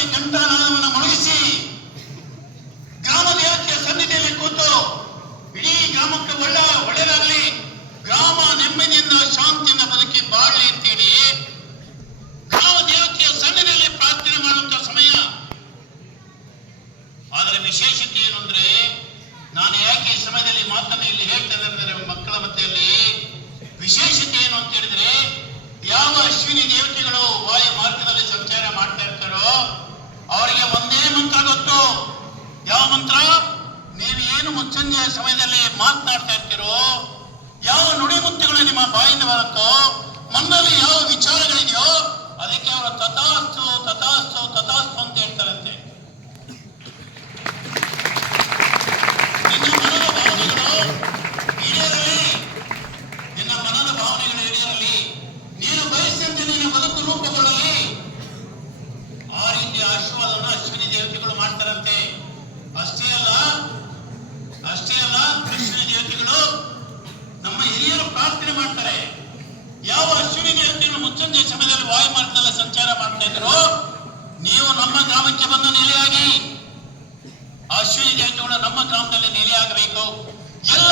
ಗ್ರಾಮದಲ್ಲಿ ಘಂಟಾನಾದವನ್ನು ಮೊಳಗಿಸಿ ಗ್ರಾಮ ದೇವತೆಯ ಸನ್ನಿಧಿಯಲ್ಲಿ ಕೂತು ಇಡೀ ಗ್ರಾಮಕ್ಕೆ ಒಳ್ಳೆಯದಾಗಲಿ, ಗ್ರಾಮ ನೆಮ್ಮದಿಯಿಂದ ಶಾಂತಿಯಿಂದ ಬದುಕಿ ಬಾಳಲಿ ಅಂತೇಳಿ ಗ್ರಾಮ ದೇವತೆಯ ಸನ್ನಿಧಿಯಲ್ಲಿ ಪ್ರಾರ್ಥನೆ ಮಾಡುವಂತಹ ಸಮಯ. ಆದರೆ ವಿಶೇಷತೆ ಏನು ಅಂದ್ರೆ, ನಾನು ಯಾಕೆ ಈ ಸಮಯದಲ್ಲಿ ಮಾತನ್ನು ಇಲ್ಲಿ ಹೇಳ್ತಾ ಇದ್ದಾರೆ ಮಕ್ಕಳ ಮಧ್ಯೆಯಲ್ಲಿ, ವಿಶೇಷತೆ ಏನು ಅಂತ ಹೇಳಿದ್ರೆ, ಯಾವ ಅಶ್ವಿನಿ ದೇವತೆಗಳು ವಾಯು ಮಾರ್ಗದಲ್ಲಿ ಸಂಚಾರ ಮಾಡ್ತಾ ಇರ್ತಾರೋ ಅವರಿಗೆ ಒಂದೇ ಮಂತ್ರ ಗೊತ್ತು. ಯಾವ ಮಂತ್ರ? ನೀವು ಏನು ಮುಚ್ಚಂಜೆಯ ಸಮಯದಲ್ಲಿ ಮಾತನಾಡ್ತಾ ಇರ್ತೀರೋ, ಯಾವ ನುಡಿಮುತ್ತುಗಳು ನಿಮ್ಮ ಬಾಯಿಂದ ಬರುತ್ತೋ, ಮನದಲ್ಲಿ ಯಾವ ವಿಚಾರಗಳಿದೆಯೋ ಅದಕ್ಕೆ ಅವರು ತಥಾಸ್ತು ತಥಾಸ್ತು ತಥಾಸ್ತು ಅಂತ ಹೇಳ್ತಾರಂತೆ. ನಿನ್ನ ಮನದ ಭಾವನೆಗಳು ಈಡೇರಲಿ, ನೀನು ಬಯಸಿದಂತೆ ನೀನು ಬದುಕು ರೂಪುಗೊಳ್ಳಲಿ. ಆ ರೀತಿಯ ಆಶೀರ್ವಾದವನ್ನು ಅಶ್ವಿನಿ ದೇವತೆಗಳು ಮಾಡ್ತಾರಂತೆ. ಅಷ್ಟೇ ಅಲ್ಲ, ಅಶ್ವಿನಿ ದೇವತೆಗಳು ನಮ್ಮ ಹಿರಿಯರು ಪ್ರಾರ್ಥನೆ ಮಾಡ್ತಾರೆ. ಯಾವ ಅಶ್ವಿನಿ ದೇವತೆಗಳು ಮುಚ್ಚಂಜೆ ಸಮಯದಲ್ಲಿ ವಾಯು ಮಾರ್ಗದಲ್ಲಿ ಸಂಚಾರ ಮಾಡ್ತಾ ಇದ್ರು, ನೀವು ನಮ್ಮ ಗ್ರಾಮಕ್ಕೆ ಬಂದು ನೆಲೆಯಾಗಿ, ಅಶ್ವಿನಿ ದೇವತೆಗಳು ನಮ್ಮ ಗ್ರಾಮದಲ್ಲಿ ನೆಲೆಯಾಗಬೇಕು. ಎಲ್ಲ